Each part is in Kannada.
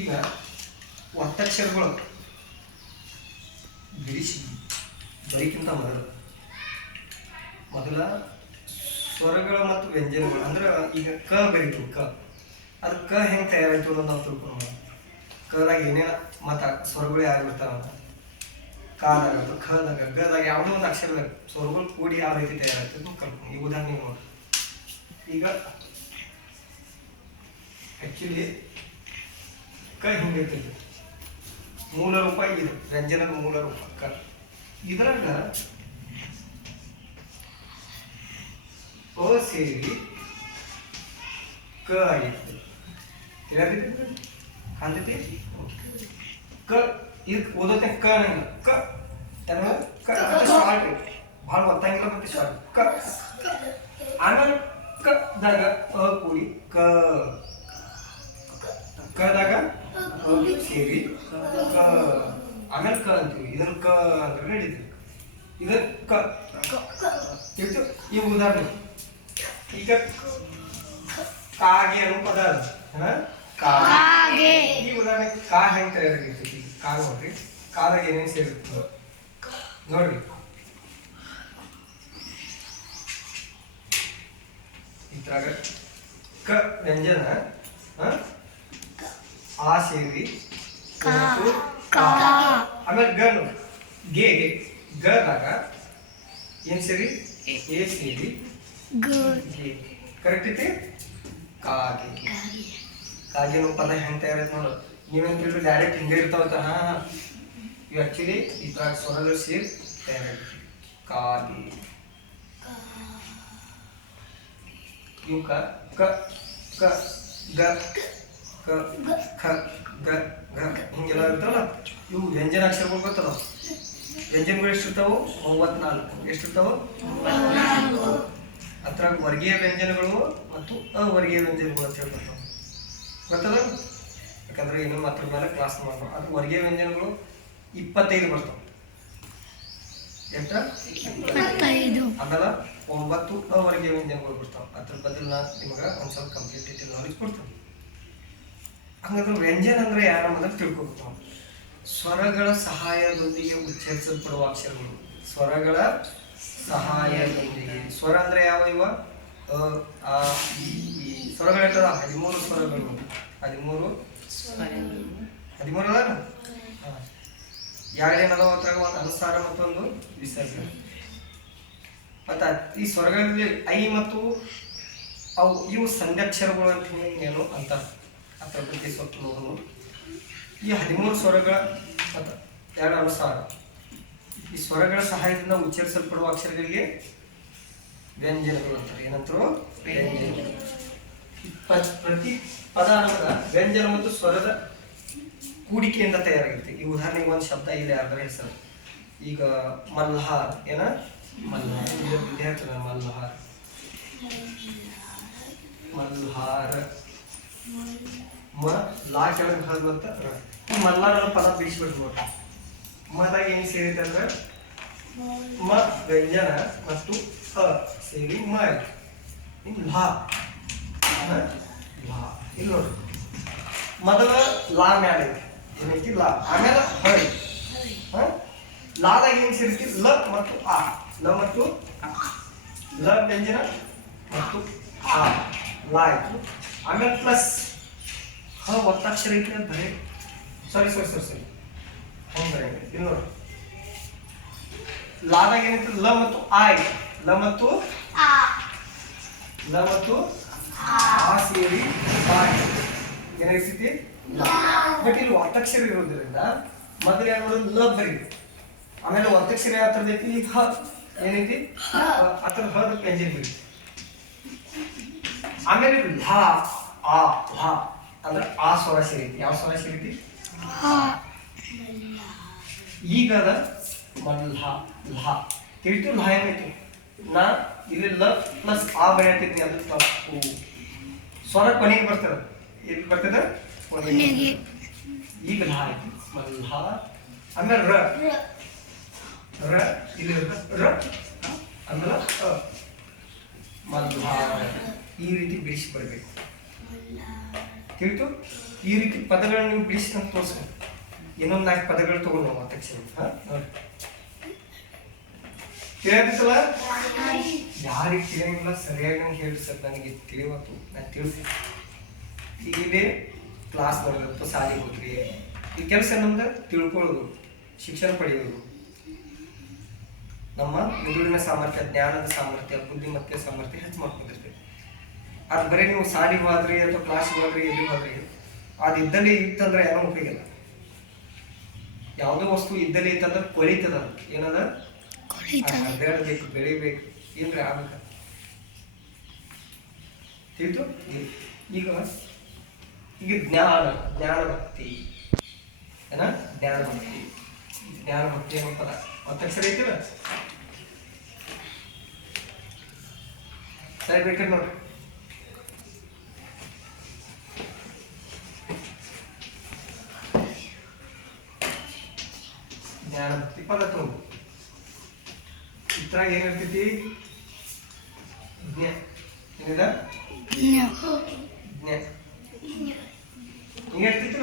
ಈಗ ಒತ್ತಕ್ಷರಗಳು ಬಿಡಿಸಿ ಬರೀಕ್ಕಿಂತ ಮೊದಲ ಸ್ವರಗಳ ಮತ್ತು ವ್ಯಂಜನಗಳು ಅಂದ್ರೆ ಈಗ ಕ ಬರೀತೀವಿ ಕ ಅದು ಕ ಹೆಂಗೆ ತಯಾರಾಯ್ತು ಅನ್ನೋದು ನಾವು ತಿಳ್ಕೊಂಡು ಕದಾಗ ಏನೇನು ಮತ್ತು ಸ್ವರಗಳು ಯಾರು ಇರ್ತಾವ ಕಾದಾಗ ಅಥವಾ ಖದಾಗ ಗದಾಗ ಯಾವುದೋ ಒಂದು ಅಕ್ಷರದಾಗ ಸ್ವರಗಳು ಕೂಡಿ ಯಾವ ರೀತಿ ತಯಾರಾಯ್ತು ಅಂತ ಕಲ್ಕೊಂಡು ಈ ಉದಾಹರಣೆ ನೋಡಿ. ಈಗ ಆ್ಯಕ್ಚುಲಿ ಕ ಹಿಂಗೈತಿದೆ ಮೂಲ ರೂಪ ಇದು ವ್ಯಂಜನದ ಮೂಲ ರೂಪ ಕ. ಇದ್ರಾಗ ಅ ಸೇರಿ ಕ ಆಗಿತ್ತು ಕಾಣ್ತೈತಿ ಕ ಇದಕ್ಕೆ ಓದೋತೆ ಕ ಅನ್ನಂಗಿಲ್ಲ ಕ ಕ ಶಾರ್ಟ್ ಭಾಳ ಒತ್ತಂಗಿಲ್ಲ ಮತ್ತೆ ಶಾರ್ಟ್ ಕ. ಆಮೇಲೆ ಕದಾಗ ಅ ಕೂಡಿ ಕ ಕದಾಗ ಸೇರಿ ಕ ಆಮೇಲೆ ಕ ಅಂತೀವಿ ಇದನ್ನ ಕ ಅಂದ್ರೆ ನಡೀತೀವಿ ಇದನ್ನ ಕ ಹೇಳ್ತೀವಿ. ಈ ಉದಾಹರಣೆ ಈಗ ಕಾಗೆ ಅನ್ನೋ ಪದ ಅದ ಕಾಗೆ. ಈ ಉದಾಹರಣೆ ಕಾ ಹೆಂಗೆ ತಯಾರಾಗಿರ್ತೈತಿ ಕಾ ನೋಡ್ರಿ ಕಾದಾಗ ಏನೇನು ಸೇರಿರ್ತದೆ ನೋಡ್ರಿ. ಇದ್ರಾಗ ಕ ವ್ಯಂಜನ ಆ ಸೇರಿ ಆಮೇಲೆ ಗ ಗೆ ಗದಾಗ ಏನ್ ಸೇರಿ ಎ ಸೇರಿ ಕರೆಕ್ಟ್ ಐತಿ ಕಾಗೆ. ಕಾಗೆ ಅನ್ನೋ ಪದ ಹೆಂಗೆ ತಯಾರೈತೆ ನೋಡು. ನೀವೇನು ಕೇಳಿದ್ರೆ ಡೈರೆಕ್ಟ್ ಹಿಂಗೆ ಇರ್ತಾವಂತ ಇವು ಆ್ಯಕ್ಚುಲಿ ಇದ್ರಾಗ ಸ್ವರಗಳು ಸೇರಿ ತಯಾರಾಗಿರ್ತೀವಿ ಕಾಗೆ. ಇವು ಕ ಕ ಕ ಗ ಕ ಖ ಗ ಘ ಹಿಂಗೆಲ್ಲ ಇರ್ತಾವಲ್ಲ ಇವು ವ್ಯಂಜನಾಕ್ಷರಗಳು ಗೊತ್ತಲ್ಲ. ವ್ಯಂಜನಗಳು ಎಷ್ಟಿರ್ತಾವೆ 34. ಎಷ್ಟಿರ್ತಾವೆ? ಅದ್ರಾಗ ವರ್ಗೀಯ ವ್ಯಂಜನಗಳು ಮತ್ತು ಅವರ್ಗೀಯ ವ್ಯಂಜನಗಳು ಅಂತ ಹೇಳ್ತಾವೆ ಗೊತ್ತದ. ಯಾಕಂದ್ರೆ ಇನ್ನೊಂದು ಅದ್ರ ಮೇಲೆ ಕ್ಲಾಸ್ ಮಾಡ್ಬೋದು. ಅದು ವರ್ಗೀಯ ವ್ಯಂಜನಗಳು 25 ಬರ್ತಾವೆ. ಎಷ್ಟ? 25. ಆಮೇಲೆ 9 ಅವರ್ಗೀಯ ವ್ಯಂಜನಗಳು ಬರ್ತಾವೆ. ಅದ್ರ ಬದಲು ನಾನು ನಿಮಗೆ ಒಂದು ಸ್ವಲ್ಪ ಕಂಪ್ಲೀಟ್ ನಾಲೆಜ್ ಕೊಡ್ತೇನೆ. ಹಂಗಂದ್ರೆ ವ್ಯಂಜನ ಅಂದ್ರೆ ಯಾರ ಮೊದಲು ತಿಳ್ಕೊಬೇಕು. ಸ್ವರಗಳ ಸಹಾಯದೊಂದಿಗೆ ಉಚ್ಚರಿಸಲ್ಪಡುವ ಅಕ್ಷರಗಳು. ಸ್ವರಗಳ ಸಹಾಯದೊಂದಿಗೆ ಸ್ವರ ಅಂದ್ರೆ ಯಾವ ಇವ ಆ ಈ ಸ್ವರಗಳು ಇರ್ತದ 13 ಸ್ವರಗಳು 13 ಅದ ಎರಡೇನದಾವ ಅದ್ರಾಗ ಒಂದು ಅನುಸಾರ ಮತ್ತೊಂದು ವಿಸರ್ಜನೆ. ಮತ್ತು ಈ ಸ್ವರಗಳಲ್ಲಿ ಐ ಮತ್ತು ಅವು ಇವು ಸಂಧ್ಯಾಕ್ಷರಗಳು ಅಂತ ಏನು ಅಂತ ಅದ್ರ ಬಗ್ಗೆ ಸ್ವಲ್ಪ ನೋಡೋದು. ಈ 13 ಸ್ವರಗಳ ಮತ್ತು 2 ಅನುಸಾರ ಈ ಸ್ವರಗಳ ಸಹಾಯದಿಂದ ಉಚ್ಚರಿಸಲ್ಪಡುವ ಅಕ್ಷರಗಳಿಗೆ ವ್ಯಂಜನಗಳು ಅಂತಾರೆ. ಏನಂತಾರೋ ವ್ಯಂಜನ. ಪ್ರತಿ ಪದ ಅನ್ನೋದ ವ್ಯಂಜನ ಮತ್ತು ಸ್ವರದ ಕೂಡಿಕೆಯಿಂದ ತಯಾರಾಗಿರುತ್ತೆ. ಈ ಉದಾಹರಣೆಗೆ ಒಂದು ಶಬ್ದ ಇದೆ ಅದರ ಹೆಸರು. ಈಗ ಮಲ್ಹಾರ್ ಏನ ಮಲ್ಹಾರ್ ವಿದ್ಯಾರ್ಥಿ ಮಲ್ಹಾರ್ ಮಲ್ಹಾರ ಮ ಲಾ ಕೆಳಗೆ ಹಾಡ್ಲಂತ ಮಲ್ಲಾರ ಪದ ಬಿಡಿಸ್ಬಿಟ್ಟು ನೋಡ್ರಿ. ಮದಾಗ ಏನು ಸೇರಿದೆ ಅಂದ್ರೆ ಮ ವ್ಯಂಜನ ಮತ್ತು ಅ ಸೇರಿ ಮ ಆಯ್ತು. ಇನ್ನು ಲಾ ಲಾ ಇಲ್ಲಿ ನೋಡ್ರಿ ಮೊದಲ ಲಾ ಮ್ಯಾಲ ಏನೈತಿ ಲಾ ಆಮೇಲೆ ಹರಿ ಲಾದಾಗ ಏನು ಸೇರಿಸಿ ಲ ಮತ್ತು ಆ ಲ ಮತ್ತು ಲ ವ್ಯಂಜನ ಮತ್ತು ಆ ಲಾ ಆಯ್ತು. ಆಮೇಲೆ ಪ್ಲಸ್ ಹ ಒತ್ತಕ್ಷರ ಐತಿ ಅಂತ ಬರೀ ಸರಿ ಹಂಗೆ ಬರೀ ಇಲ್ಲಿ ನೋಡಿ ಲಾದಾಗ ಏನೈತಿ ಲ ಮತ್ತು ಆ ಐತಿ. ಲ ಮತ್ತು ಆ ಸೇರಿ ಏನಾಗಿರ್ತೈತಿ ಬಟ್ ಇಲ್ಲಿ ಒತ್ತಕ್ಷರ ಇರೋದ್ರಿಂದ ಮೊದಲು ಏನು ಮಾಡೋದು ಲ ಬರೀ ಆಮೇಲೆ ಒತ್ತಕ್ಷರ ಯಾವ ಥರದ ಐತಿ ಹ ಏನೈತಿ ಆ ಥರ ಹದ ವ್ಯಂಜನ ಬರೀ. ಆಮೇಲೆ ಲಾ ಆ ಲಾ ಅಂದ್ರೆ ಆ ಸ್ವರ ಸೇರಿತಿ. ಯಾವ ಸ್ವರ ಸೇರಿತಿ? ಈಗ ಅದ ಮಲ್ಹಾ ಲಾ ತಿಳಿತು. ಲಾ ಏನೈತಿ ನಾ ಇಲ್ಲಿ ಲ ಪ್ಲಸ್ ಆ ಬರೆಯತೈತಿ. ಅದು ತಪ್ಪು. ಸ್ವರ ಕೊನೆಗೆ ಬರ್ತದ. ಎಲ್ಲಿ ಬರ್ತದ? ಕೊನೆಗೆ. ಈಗ ಲಾ ಐತಿ ಮಲ್ಹಾ. ಆಮೇಲೆ ರ ರ ಇಲ್ಲಿ ರ ಆಮೇಲೆ ಮಲ್ಹಾ. ಈ ರೀತಿ ಬಿಡಿಸಿ ಬರಬೇಕು. ತಿಳಿತು. ಈ ರೀತಿ ಪದಗಳನ್ನ ನೀವು ಬಿಡಿಸಿ ನಂಗೆ ತೋರಿಸ್ಬೇಕು. ಇನ್ನೊಂದು 4 ಪದಗಳು ತಗೊಂಡು ನಾವು ಒತ್ತಕ್ಷರ. ಹಾಂ ನೋಡಿ ತಿಳಿಯತ್ತಲ್ಲ. ಯಾರಿಗೆ ತಿಳಿಯಂಗಿಲ್ಲ ಸರಿಯಾಗಿ ನಂಗೆ ಹೇಳಿ ಸರ್, ನನಗೆ ತಿಳಿವತ್ತು ನಾನು ತಿಳಿಸ್ತೀನಿ. ಈಗ ಇಲ್ಲಿ ಕ್ಲಾಸ್ ಬರೋದು, ಶಾಲೆಗೆ ಹೋಗ್ರಿ, ಈ ಕೆಲಸ ನಮ್ದು ತಿಳ್ಕೊಳ್ಳೋದು, ಶಿಕ್ಷಣ ಪಡೆಯೋದು, ನಮ್ಮ ಮೆದುಳಿನ ಸಾಮರ್ಥ್ಯ, ಜ್ಞಾನದ ಸಾಮರ್ಥ್ಯ, ಬುದ್ಧಿಮತ್ತೆ ಸಾಮರ್ಥ್ಯ ಹೆಚ್ಚು ಮಾಡ್ಕೊಂಡಿರ್ತೇವೆ. ಅದು ಬರೀ ನೀವು ಶಾಲೆಗೆ ಹೋದ್ರಿ ಅಥವಾ ಕ್ಲಾಸ್ಗೆ ಹೋದ್ರಿ ಎಲ್ಲಿ ಹೋದ್ರಿ ಅದು ಇದ್ದಲ್ಲಿ ಇತ್ತಂದ್ರೆ ಏನೋ ಉಪಯೋಗ ಇಲ್ಲ. ಯಾವುದೋ ವಸ್ತು ಇದ್ದಲ್ಲಿ ಇತ್ತಂದ್ರೆ ಕೊಳಿತದ, ಏನದ ಬೆಳಬೇಕು, ಬೆಳಿಬೇಕು, ಏನ್ರಿ ಆಗ್ಬೇಕ. ತಿಳಿತು. ಈಗ ಈಗ ಜ್ಞಾನ ಭಕ್ತಿ ಏನ ಜ್ಞಾನ ಭಕ್ತಿ ಅನ್ನೋ ಪದ ಒತ್ತಕ್ಷರ ಐತಿಲ್ಲ, ಸರಿ ಬೇಕಾದ್ರೆ ನೋಡ್ರಿ. ಜ್ಞಾನ ಭಕ್ತಿ ಪದ ತಗೊಂಡು ಇದ್ರಾಗ ಏನಿರ್ತೈತಿ? ಏನಿದ ಹಿಂಗೆ ಇರ್ತಿತ್ತು.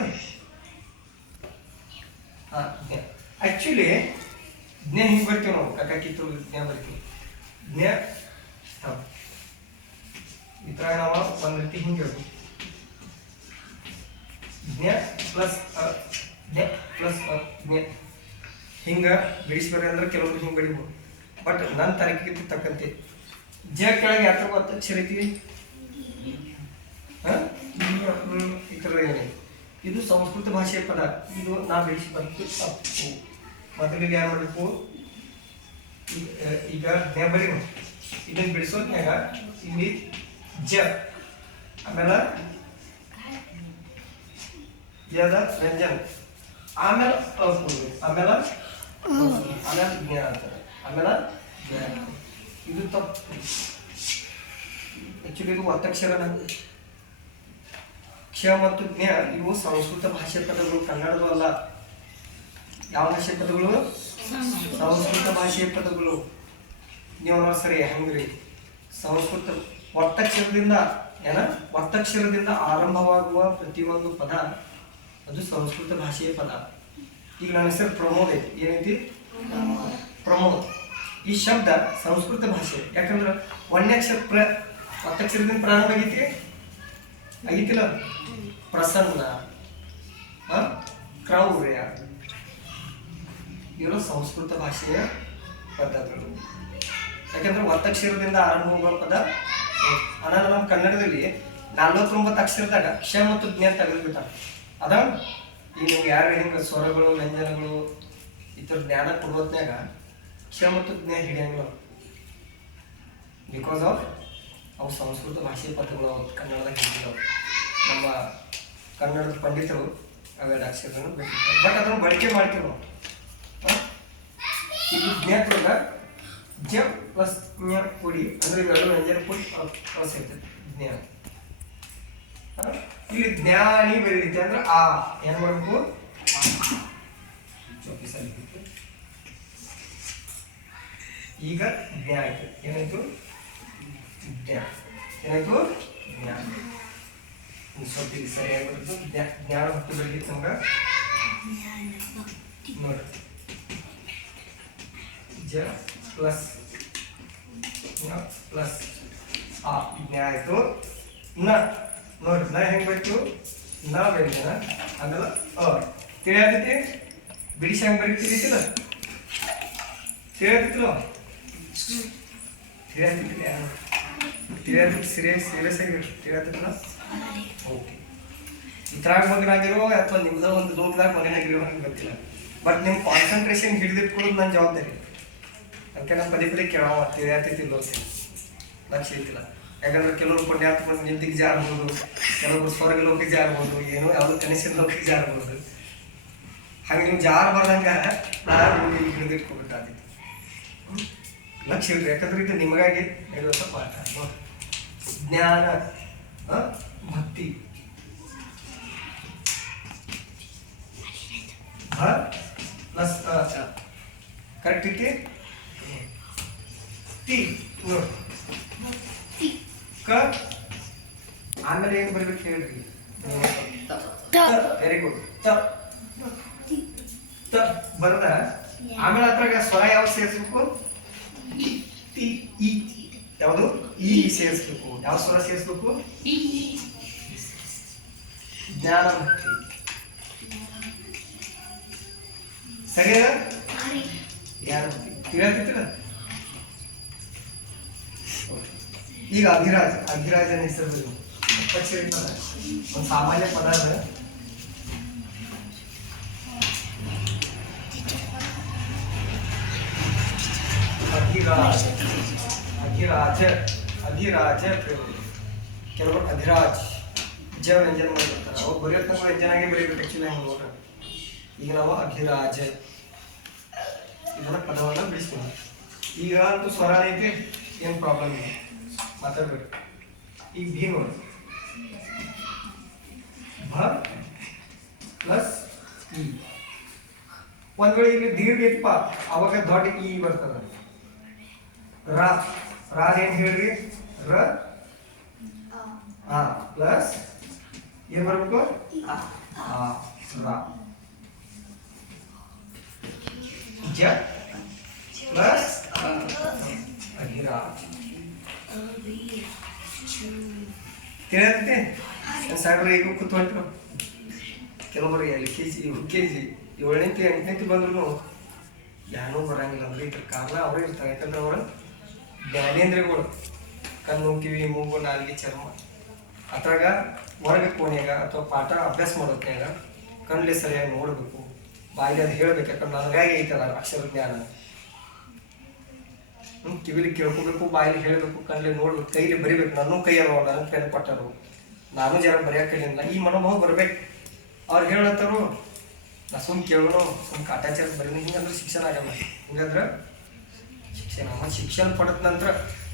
ಹಾಂ ಆ್ಯಕ್ಚುಲಿ ಜ್ಞ ಹಿಂಗೆ ಬರ್ತೀವಿ ನಾವು, ಕಾಕಿತ್ತು ಜ್ಞ ಬರ್ತೀವಿ. ಜ್ಞ ಇದ್ರಾಗ ನಾವು ಒಂದು ರೀತಿ ಹಿಂಗೆ ಹೇಳ್ಬೋದು, ಜ್ಞ ಪ್ಲಸ್ ಜ್ಞ ಹಿಂಗೆ ಬಿಡಿಸ್ಬೇರೆ ಅಂದ್ರೆ ಕೆಲವೊಂದು ಹಿಂಗೆ ಬಡಿಬೋದು. ಬಟ್ ನನ್ನ ತಾರೀಕಿಗೆ ತಕ್ಕಂತೆ ಜ ಕೆಳಗೆ ಯಾವ ಥರ ಒತ್ತಕ್ಷರ ಐತಿ? ಈ ಥರ ಏನೇ ಇದು ಸಂಸ್ಕೃತ ಭಾಷೆಯ ಪದ. ಇದು ನಾ ಬಿಡಿಸಿ ಬಂತು ತಪ್ಪು. ಮೊದಲಿಗೆ ಏನು ಮಾಡಬೇಕು? ಈಗ ಜ್ಞ ಬರೀ ಇದನ್ನು ಬಿಡಿಸೋದ್ನಾಗ ಇಲ್ಲಿ ಜ, ಆಮೇಲೆ ಯದ ವ್ಯಂಜನ, ಆಮೇಲೆ ಆಮೇಲೆ ಜ್ಞ ಅಂತಾರೆ, ಆಮೇಲೆ ಇದು ತಪ್ಪು. ಆಕ್ಚುಲಿ ಇದು ಒತ್ತಕ್ಷರನ. ಕ್ಷ ಮತ್ತು ಜ್ಞ ಇವು ಸಂಸ್ಕೃತ ಭಾಷೆ ಪದಗಳು, ಕನ್ನಡದ ಅಲ್ಲ. ಯಾವ ಭಾಷೆ ಪದಗಳು? ಸಂಸ್ಕೃತ ಭಾಷೆಯ ಪದಗಳು. ನೀವು ಸರಿ ಹಂಗ್ರಿ, ಸಂಸ್ಕೃತ ಒತ್ತಕ್ಷರದಿಂದ ಆರಂಭವಾಗುವ ಪ್ರತಿಯೊಂದು ಪದ ಅದು ಸಂಸ್ಕೃತ ಭಾಷೆಯ ಪದ. ಈಗ ನನ್ನ ಹೆಸರು ಪ್ರಮೋದ್ ಐತಿ. ಏನೈತಿ? ಪ್ರಮೋದ್. ಈ ಶಬ್ದ ಸಂಸ್ಕೃತ ಭಾಷೆ. ಯಾಕಂದ್ರೆ ಒತ್ತಕ್ಷರದಿಂದ ಪ್ರಾರಂಭ ಆಗೈತಿಲ್ಲ. ಪ್ರಸನ್ನ, ಕ್ರೌರ್ಯ ಇವರು ಸಂಸ್ಕೃತ ಭಾಷೆಯ ಪದಗಳು. ಯಾಕಂದ್ರೆ ಒತ್ತಕ್ಷರದಿಂದ ಆರಂಭವಾಗುವ ಪದ. ಅನಾರ ನಮ್ಮ ಕನ್ನಡದಲ್ಲಿ 49 ಅಕ್ಷರದಾಗ ಕ್ಷ ಮತ್ತು ಜ್ಞ ತೆಗೆದುಬಿಟ್ಟ. ಅದ ಈಗ ನಿಮ್ಗೆ ಯಾರು ಹಿಂಗೆ ಸ್ವರಗಳು, ವ್ಯಂಜನಗಳು ಈ ಥರ ಜ್ಞಾನ ಕೊಡೋದ್ನಾಗ ಕ್ಷ ಮತ್ತು ಜ್ಞ ಹಿಡಿಯಂಗಿಲ್ಲ. ಬಿಕಾಸ್ ಆಫ್ ಅವು ಸಂಸ್ಕೃತ ಭಾಷೆಯ ಪದಗಳು, ಅವು ಕನ್ನಡದಾಗ ಹಿಡಿದಿಲ್ಲ. ನಮ್ಮ ಕನ್ನಡದ ಪಂಡಿತರು ಅವೆರಡು ಅಕ್ಷರಗಳನ್ನು ಬಿಟ್ಟಿರ್ತಾರೆ. ಬಟ್ ಅದನ್ನು ಬಳಕೆ ಮಾಡ್ತೀವಿ ನಾವು. ಇದು ಜ್ಞಾಪಕ ಜ ಪ್ಲಸ್ ಜ್ಞ ಕೊಡಿ ಅಂದ್ರೆ ಇವೆರಡು ವ್ಯಂಜನ ಕೊಡಿ ಸಿಗ್ತದೆ ಜ್ಞಾನ. ಇಲ್ಲಿ ಜ್ಞಾನಿ ಬೆರೀತಿ ಅಂದ್ರೆ ಆ ಏನು ಮಾಡಬೇಕು? ಈಗ ಜ್ಞ ಆಯ್ತು. ಏನಾಯ್ತು? ಜ್ಞ. ಏನಾಯ್ತು? ಜ್ಞಾನ. ಸ್ವಲ್ಪ ಈಗ ಸರಿಯಾಗಿ ಬರ್ತದೆ. ಜ್ಞಾನ ಭಕ್ತಿ ಬೆಳಗಿತ್ತು ನಮ್ಗೆ ನೋಡಿ. ಜ ಪ್ಲಸ್ ಪ್ಲಸ್ ಆ ಜ್ಞ ಆಯಿತು. ನ ನೋಡಿ, ನ ಹೆಂಗೆ ಬೇಕು? ನ ವ್ಯಂಜನ, ಆಮೇಲೆ ತಿಳಿಯಾದೈತಿ. ಬಿಡಿಸಿ ಹೆಂಗೆ ಬರೀತಿಲ್ಲ? ತಿಳಿಯಾದಿತ್ತಿಲ್ಲ? ತಿಳಿಯಾದಿತ್ತು ಸೀರಿಯಸ್ ಆಗಿ ತಿಳಿಯಾದಿತ್ತಿಲ್ಲ? ಓಕೆ. ಇದ್ರಾಗ ಮಗನಾಗಿರೋ ಅಥವಾ ನಿಮ್ದ ಒಂದು ಲೋಕದಾಗ ಮಗನಾಗಿರೋ ನನಗೆ ಗೊತ್ತಿಲ್ಲ. ಬಟ್ ನಿಮ್ಮ ಕಾನ್ಸಂಟ್ರೇಷನ್ ಹಿಡಿದಿಟ್ಕೊಳ್ಳೋದು ನನ್ನ ಜವಾಬ್ದಾರಿ. ಅದಕ್ಕೆ ನಾನು ಪದೇ ಕೇಳೋ ತಿಳಿಯಾತಿತ್ತಿಲ್ಲ ಅಂತ ಲಕ್ಷ್ಯ ಐತಿಲ್ಲ. ಯಾಕಂದ್ರೆ ಕೆಲವರು ಪುಣ್ಯಾತ್ಮ ನಿದ್ದಿಗೆ ಜಾರ್ಬೋದು, ಕೆಲವರು ಸ್ವರ್ಗ ಲೋಕಿಗೆ ಜಾರ್ಬೋದು, ಏನೋ ಯಾವುದೋ ಕನಿಷ್ಠ ಲೋಕಿಗೆ ಜಾರ್ಬೋದು. ಹಾಗೆ ನೀವು ಜಾರಬಾರ್ದಂಗೆ ನಾನು ನಿಮ್ಗೆ ಹಿಡಿದಿಟ್ಕೊಬೇಕಾಗಿತ್ತು. ಲಕ್ಷ್ಯ ಇಲ್ರಿ, ಯಾಕಂದ್ರೆ ಇದು ನಿಮಗಾಗಿ ಹೇಳುವಂಥ ಪಾಠ. ನೋಡಿ, ಜ್ಞಾನ ಭಕ್ತಿ ಪ್ಲಸ್ ಕರೆಕ್ಟ್ ಐತಿ. ತಿ ನೋಡಿ ಕ ಆಮೇಲೆ ಏನು ಬರ್ಬೇಕು ಹೇಳ್ರಿ ನೀವು? ಗುಡ್. ತ ತ ಬರ್ದ ಆಮೇಲೆ ಅದ್ರಾಗ ಸ್ವರ ಯಾವ ಸೇರಿಸ್ಬೇಕು? ತಿ ಇ. ಯಾವುದು? ಈ ಸೇರಿಸ್ಬೇಕು. ಯಾವ ಸ್ವರ ಸೇರಿಸ್ಬೇಕು? ಜ್ಞಾನಮುಕ್ತಿ. ಸರಿ ಅದ? ಜ್ಞಾನಮುಕ್ತಿ ತಿಳಿಯತ್ತಿಲ್ಲ? ಈಗ ಅಭಿರಾಜ್, ಅಭಿರಾಜನ ಹೆಸರು ಒಂದು ಸಾಮಾನ್ಯ ಪದ ಅದ. ಅಧಿರಾಜ್, ಅಧಿರಾಜ, ಅಧಿರಾಜ. ಕೆಲವರು ಅಧಿರಾಜ್ ಜ ವ್ಯಂಜನ ಮಾಡಿರ್ತಾರೆ. ಅವಾಗ ಬರೆಯೋತಂಗ ವ್ಯಂಜನಾಗೆ ಬರೀಬೇಕು ಆಕ್ಚುಲಿ. ಹಂಗೆ ನೋಡ್ರಿ, ಈಗ ನಾವು ಅಭಿರಾಜ ಇದನ್ನ ಪದವನ್ನ ಬಿಡಿಸ್ತೀವಿ. ಈಗ ಅಂತೂ ಸ್ವರ ಐತಿ, ಏನು ಪ್ರಾಬ್ಲಮ್ ಇಲ್ಲ, ಮಾತಾಡ್ಬೇಕು. ಈಗ ಭೀ ನೋಡಿ, ಭ ಪ್ಲಸ್ ಇ. ಒಂದ್ ವೇಳೆ ಇಲ್ಲಿ ದೀರ್ಘ ಇತ್ತಪ್ಪ, ಅವಾಗ ದೊಡ್ಡ ಇ ಬರ್ತದ. ರ, ರ ಏನ್ ಹೇಳ್ರಿ? ರ ಆ ಪ್ಲಸ್ ಏನ್ ಬರ್ಬೇಕು? ಆ ರ. ಜ ಪ್ಲಸ್ ಅಧಿರಾಜ್. ತಿಳಿಯತ್ತೆ? ಸಾಹೇಬ್ರ ಈಗ ಕೂತ್ಕೊಂಡ್ರು ಕೆಲವರು LKG UKG 7ನೇ 8ನೇ ಬಂದ್ರು ಯಾನೂ ಬರಂಗಿಲ್ಲ. ಅಂದ್ರೆ ಇದ್ರ ಕಾರಣ ಅವರೇ ಇರ್ತಾರೆ. ಯಾಕಂದ್ರೆ ಅವರ ಜ್ಞಾನೇಂದ್ರಿಯಗಳು ಕಣ್ಣು, ಕಿವಿ, ಮೂಗು, ನಾಲಿಗೆ, ಚರ್ಮ. ಅದ್ರಾಗ ಹೊರಗೆ ಕೋಣೆಯಾಗ ಅಥವಾ ಪಾಠ ಅಭ್ಯಾಸ ಮಾಡೋದ್ನಾಗ ಕಣ್ಲೆ ಸರಿಯಾಗಿ ನೋಡ್ಬೇಕು, ಬಾಯಿಗೆ ಅದು ಹೇಳ್ಬೇಕು. ಯಾಕಂದ್ರೆ ನನಗಾಗಿ ಐತದ ಅಕ್ಷರ ಜ್ಞಾನ. ಕಿವಿಲಿ ಕೇಳ್ಕೋಬೇಕು, ಬಾಯಿಲಿ ಹೇಳ್ಬೇಕು, ಕಣ್ಲೆ ನೋಡ್ಬೇಕು, ಕೈಲಿ ಬರಿಬೇಕು. ನನ್ನ ಕೈ ಅವ, ನನ್ನ ಪೆನ್ ಪಟ್ಟರು, ನಾನು ಜನ ಬರೆಯೋಕ್ಕಿಲ್ಲ. ಈ ಮನೋಭಾವ ಬರ್ಬೇಕು. ಅವ್ರು ಹೇಳತ್ತಾರು, ನಾ ಸುಮ್ ಕೇಳೋನು, ಸುಮ್ ಕಾಟಾಚಾರ ಬರೀನು. ಹಿಂಗಂದ್ರೆ ಶಿಕ್ಷಣ ಆಗಲ್ಲ. ಹಿಂಗಂದ್ರೆ ಶಿಕ್ಷಣ ಶಿಕ್ಷಣ ಪಡೆದ ನಂತರ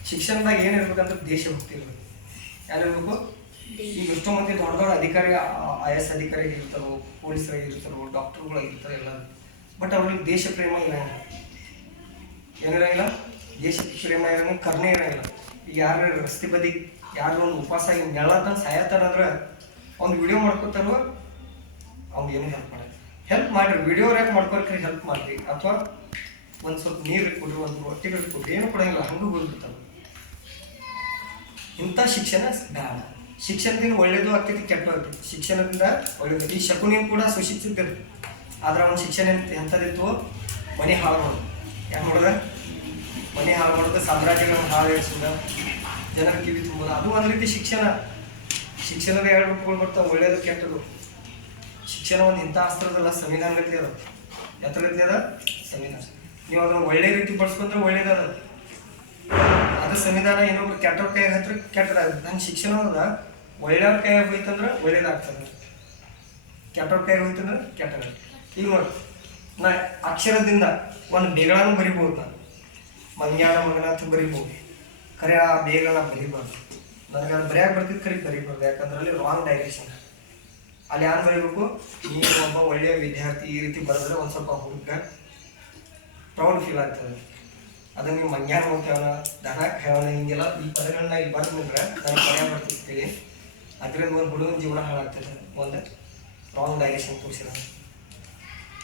ಶಿಕ್ಷಣದಾಗ ಏನಿರ್ಬೇಕಂದ್ರೆ ದೇಶಭಕ್ತಿ ಇರ್ಬೇಕು. ಯಾರಿರ್ಬೇಕು? ಈಗ ಎಷ್ಟೋ ಮಂದಿ ದೊಡ್ಡ ದೊಡ್ಡ ಅಧಿಕಾರಿ, IAS ಅಧಿಕಾರಿ ಇರ್ತಾರೋ, ಪೊಲೀಸರಾಗಿ ಇರ್ತಾರೋ, ಡಾಕ್ಟರ್ಗಳಾಗಿರ್ತಾರೆ ಎಲ್ಲ. ಬಟ್ ಅವ್ರಿಗೆ ದೇಶ ಪ್ರೇಮ ಇರಂಗಿಲ್ಲ. ಏನಿರಂಗಿಲ್ಲ? ದೇಶ ಪ್ರೇಮ ಇರಂಗಿಲ್ಲ, ಕರ್ಣೆ ಇರಂಗಿಲ್ಲ. ಈಗ ಯಾರು ರಸ್ತೆ ಬದಿ ಯಾರು ಒಂದು ಉಪವಾಸ ನೆಳತ ಸಾಯತ್ತಾರಂದ್ರೆ ಒಂದು ವಿಡಿಯೋ ಮಾಡ್ಕೊತಾರೋ, ಅವ್ನು ಏನು ಹೆಲ್ಪ್ ಮಾಡಿ. ಹೆಲ್ಪ್ ಮಾಡಿರಿ, ವಿಡಿಯೋ ರ್ಯಾಕ್ ಮಾಡ್ಕೊಳ್ರಿ, ಹೆಲ್ಪ್ ಮಾಡಿರಿ. ಅಥವಾ ಒಂದು ಸ್ವಲ್ಪ ನೀರು ಕೊಡ್ರಿ, ಒಂದು ರೊಟ್ಟಿಗಳು ಕೊಡ್ರಿ, ಏನು ಕೊಡಂಗಿಲ್ಲ, ಹಂಗೂ ಹೋಗ್ಬಿಡ್ತಾವೆ. ಇಂಥ ಶಿಕ್ಷಣ ಬೇಡ. ಶಿಕ್ಷಣದಿಂದ ಒಳ್ಳೇದು ಆಗ್ತೈತಿ, ಕೆಟ್ಟು ಆಗ್ತೈತಿ. ಶಿಕ್ಷಣದಿಂದ ಒಳ್ಳೇದು. ಈ ಶಕುನಿಯನ್ ಕೂಡ ಸುಶಿಕ್ಷಿತ, ಆದ್ರೆ ಅವನ ಶಿಕ್ಷಣ ಎಂಥದಿತ್ತು? ಮನೆ ಹಾಳು ಮಾಡೋದು. ಯಾಕೆ ಮಾಡೋದ? ಮನೆ ಹಾಳು ಮಾಡೋದು, ಸಾಮ್ರಾಜ್ಯಗಳನ್ನು ಹಾಳು ಏರಿಸೋದ, ಜನರ ಕಿವಿ ತುಂಬೋದು. ಅದು ಒಂದು ರೀತಿ ಶಿಕ್ಷಣ. ಶಿಕ್ಷಣದ 2 ರೂಪಗಳು ಬರ್ತಾವೆ, ಒಳ್ಳೇದು ಕೆಟ್ಟದು. ಶಿಕ್ಷಣ ಒಂದು ಇಂಥ ಅಸ್ತ್ರದಲ್ಲ, ಸಂವಿಧಾನ ರೀತಿ ಅದ. ಎತ್ತರ ರೀತಿ ಅದ ಸಂವಿಧಾನ. ನೀವು ಅದನ್ನು ಒಳ್ಳೆ ರೀತಿ ಬಳಸ್ಕೊಂಡ್ರೆ ಒಳ್ಳೇದದ. ಅದು ಸಂವಿಧಾನ ಇನ್ನೊಬ್ರು ಕೆಟ್ಟವ್ರ ಕೈ ಹತ್ರ ಕೆಟ್ಟದಾಗುತ್ತೆ. ನಂಗೆ ಶಿಕ್ಷಣ ಅದ, ಒಳ್ಳೆಯವ್ರ ಕೈ ಹೋಯ್ತಂದ್ರೆ ಒಳ್ಳೇದಾಗ್ತದೆ, ಕೆಟ್ಟವ್ರ ಕೈ ಹೋಯ್ತಂದ್ರೆ ಕೆಟ್ಟದಾಗ್ತದೆ. ಈಗ ನೋಡಿ, ನಾ ಅಕ್ಷರದಿಂದ ಒಂದು ಬೇಗಳಾನು ಬರಿಬೋದು. ನಾನು ಮಂಗ್ಯಾನ ಮಗನಾಥ ಬರಿಬೋದು, ಖರೆ ಆ ಬೇಗಳನ್ನ ಬರಿಬಾರ್ದು. ನನಗೆ ಅದು ಬರೆಯಕ್ಕೆ ಬರ್ತಿದ್ದು, ಖರೆ ಬರಿಬಾರ್ದು. ಯಾಕಂದ್ರೆ ಅಲ್ಲಿ ರಾಂಗ್ ಡೈರೆಕ್ಷನ್. ಅಲ್ಲಿ ಯಾರು ಬರೀಬೇಕು? ನೀನು ಒಬ್ಬ ಒಳ್ಳೆಯ ವಿದ್ಯಾರ್ಥಿ, ಈ ರೀತಿ ಬರೆದ್ರೆ ಒಂದು ಸ್ವಲ್ಪ ಹುಡುಗ ಪ್ರೌಡ್ ಫೀಲ್ ಆಗ್ತದೆ. ಅದನ್ನು ನೀವು ಮಂಗ್ಯಾನ ಹೋಗ್ತೇವನ, ದನ ಹೇಳೋಣ, ಹಿಂಗೆಲ್ಲ ಈ ಪದಗಳನ್ನ ಇಲ್ಲಿ ಬರೆದು ನಿಂದ್ರೆ ನನಗೆ ಭಯ ಬರ್ತಿರ್ತೀವಿ. ಅದರಿಂದ ಒಂದು ಹುಡುಗನ ಜೀವನ ಹಾಳಾಗ್ತದೆ. ಒಂದು ರಾಂಗ್ ಡೈರೆಕ್ಷನ್ ತೋರಿಸಿದ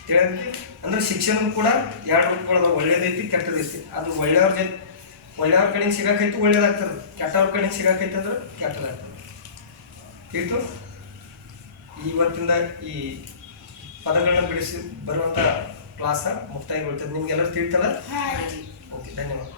ತಿಳಿದ್ರಿ. ಅಂದ್ರೆ ಶಿಕ್ಷಣ ಕೂಡ 2 ರೂಪಗಳು, ಒಳ್ಳೇದೈತಿ, ಕೆಟ್ಟದೈತಿ. ಅದು ಒಳ್ಳೆಯವ್ರ ಕಡೆಯಿಂದ ಸಿಗಾಕೈತು, ಒಳ್ಳೇದಾಗ್ತದೆ. ಕೆಟ್ಟವ್ರ ಕಡೆಯಿಂದ ಸಿಗಾಕೈತೆ ಅಂದ್ರೆ ಕೆಟ್ಟದಾಗ್ತದೆ. ತಿಳಿತು? ಇವತ್ತಿಂದ ಈ ಪದಗಳನ್ನ ಬಿಡಿಸಿ ಬರುವಂಥ ಕ್ಲಾಸ ಮುಕ್ತಾಯಗೊಳ್ತದೆ. ನಿಮ್ಗೆಲ್ಲರೂ ತಿಳಿತಲ್ಲ? ಓಕೆ, ಧನ್ಯವಾದ.